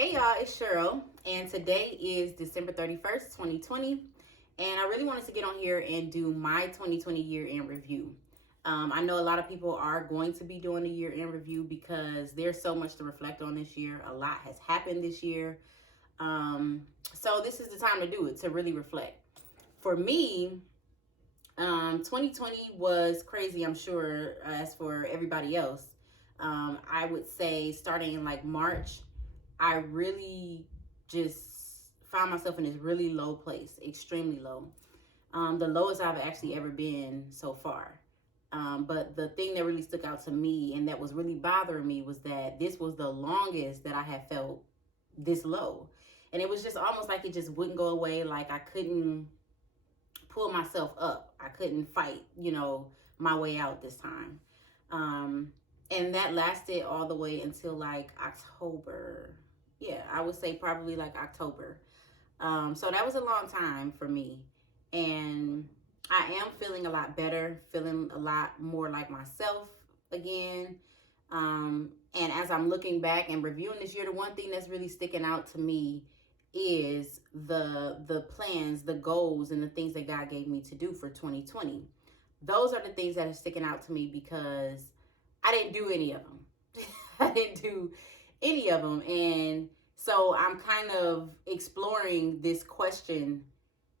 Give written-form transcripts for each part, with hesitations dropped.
Hey y'all, it's Cheryl, and today is December 31st, 2020. And I really wanted to get on here and do my 2020 year in review. I know a lot of people are going to be doing a year in review because there's so much to reflect on this year. A lot has happened this year. So this is the time to do it, to really reflect. For me, 2020 was crazy, I'm sure, as for everybody else. I would say starting in like March, I really just found myself in this really low place, extremely low. The lowest I've actually ever been so far. But the thing that really stuck out to me and that was really bothering me was that this was the longest that I had felt this low. And it was just almost like it just wouldn't go away. Like I couldn't pull myself up. I couldn't fight, my way out this time. And that lasted all the way until like October. Yeah, I would say probably like October. So that was a long time for me. And I am feeling a lot better, feeling a lot more like myself again. And as I'm looking back and reviewing this year, the one thing that's really sticking out to me is the plans, the goals, and the things that God gave me to do for 2020. Those are the things that are sticking out to me because I didn't do any of them. I didn't do any of them. And so I'm kind of exploring this question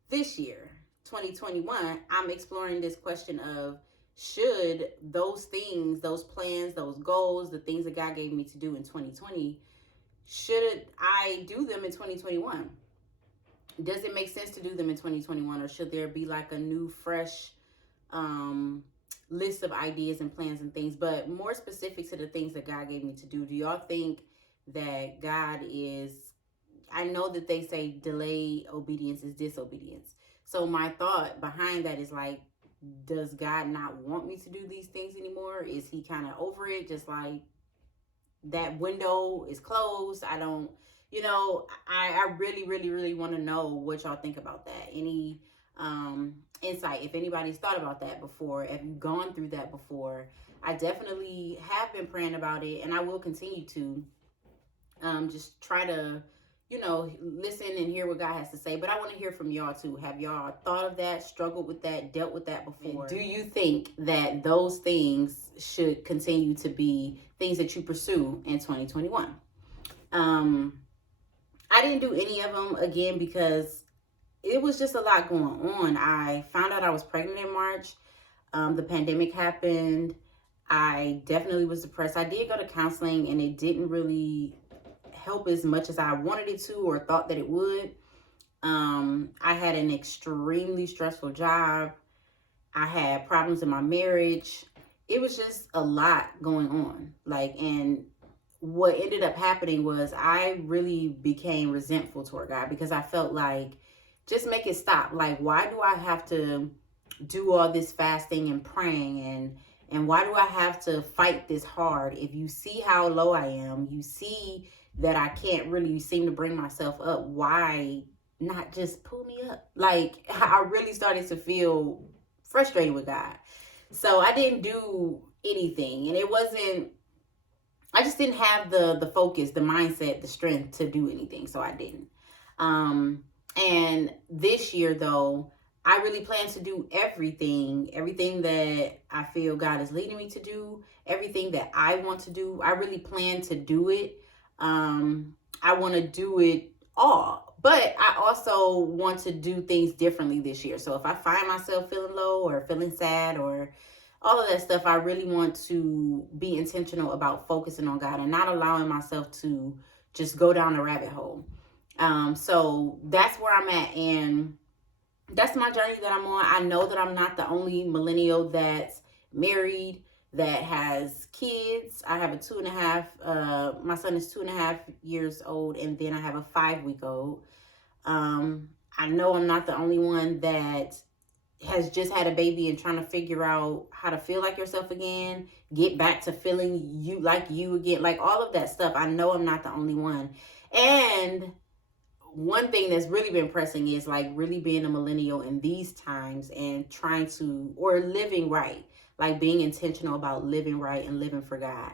this year, 2021. I'm exploring this question of should those things, those plans, those goals, the things that God gave me to do in 2020, should I do them in 2021? Does it make sense to do them in 2021, or should there be like a new, fresh list of ideas and plans and things? But more specific to the things that God gave me to do y'all think that God is, I know that they say delayed obedience is disobedience. So my thought behind that is like, does God not want me to do these things anymore? Is he kind of over it? Just like that window is closed. I don't, I really, really, really want to know what y'all think about that. Any insight, if anybody's thought about that before, if you've gone through that before. I definitely have been praying about it, and I will continue to just try to, listen and hear what God has to say. But I want to hear from y'all too. Have y'all thought of that, struggled with that, dealt with that before? Do you think that those things should continue to be things that you pursue in 2021? I didn't do any of them again because it was just a lot going on. I found out I was pregnant in March. The pandemic happened. I definitely was depressed. I did go to counseling and it didn't really help as much as I wanted it to or thought that it would. I had an extremely stressful job. I had problems in my marriage. It was just a lot going on. And what ended up happening was I really became resentful toward God because I felt like, just make it stop. Like, why do I have to do all this fasting and praying, and why do I have to fight this hard? If you see how low I am, you see that I can't really seem to bring myself up, why not just pull me up? Like, I really started to feel frustrated with God. So I didn't do anything, and I just didn't have the focus, the mindset, the strength to do anything. So I didn't. And this year though, I really plan to do everything that I feel God is leading me to do, everything that I want to do. I really plan to do it. I want to do it all, but I also want to do things differently this year. So if I find myself feeling low or feeling sad or all of that stuff, I really want to be intentional about focusing on God and not allowing myself to just go down a rabbit hole. So that's where I'm at, and that's my journey that I'm on. I know that I'm not the only millennial that's married, that has kids. I have a 2.5, my son is 2.5 years old, and then I have a 5-week old. I know I'm not the only one that has just had a baby and trying to figure out how to feel like yourself again, get back to feeling you again, like all of that stuff. I know I'm not the only one. And one thing that's really been pressing is like really being a millennial in these times and trying to, or living right, like being intentional about living right and living for God.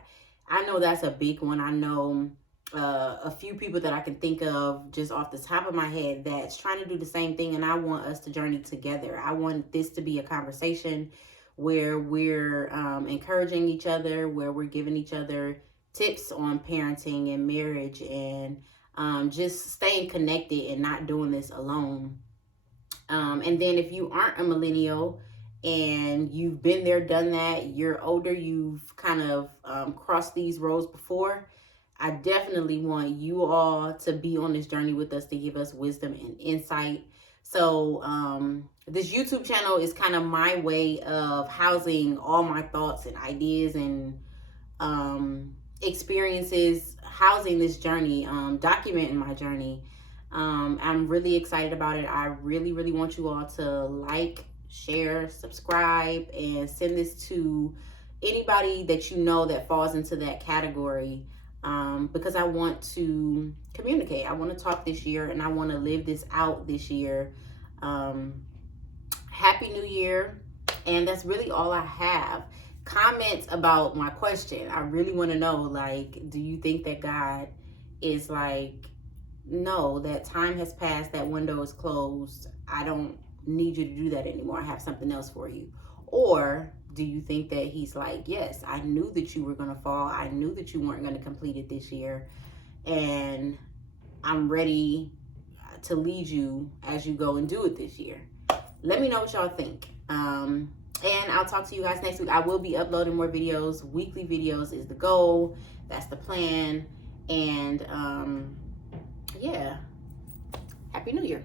I know that's a big one. I know a few people that I can think of just off the top of my head that's trying to do the same thing, and I want us to journey together. I want this to be a conversation where we're encouraging each other, where we're giving each other tips on parenting and marriage, and just staying connected and not doing this alone. And then if you aren't a millennial and you've been there, done that, you're older, you've kind of crossed these roads before, I definitely want you all to be on this journey with us to give us wisdom and insight. So this YouTube channel is kind of my way of housing all my thoughts and ideas and experiences, housing this journey, documenting my journey. I'm really excited about it. I really, really want you all to like, share, subscribe, and send this to anybody that you know that falls into that category, because I want to communicate. I want to talk this year, and I want to live this out this year. Happy New Year. And that's really all I have. Comments about my question. I really want to know, like, do you think that God is like, no, that time has passed, that window is closed, I don't need you to do that anymore, I have something else for you? Or do you think that he's like, yes, I knew that you were going to fall, I knew that you weren't going to complete it this year, and I'm ready to lead you as you go and do it this year? Let me know what y'all think. And I'll talk to you guys next week. I will be uploading more videos. Weekly videos is the goal. That's the plan. And yeah, Happy New Year.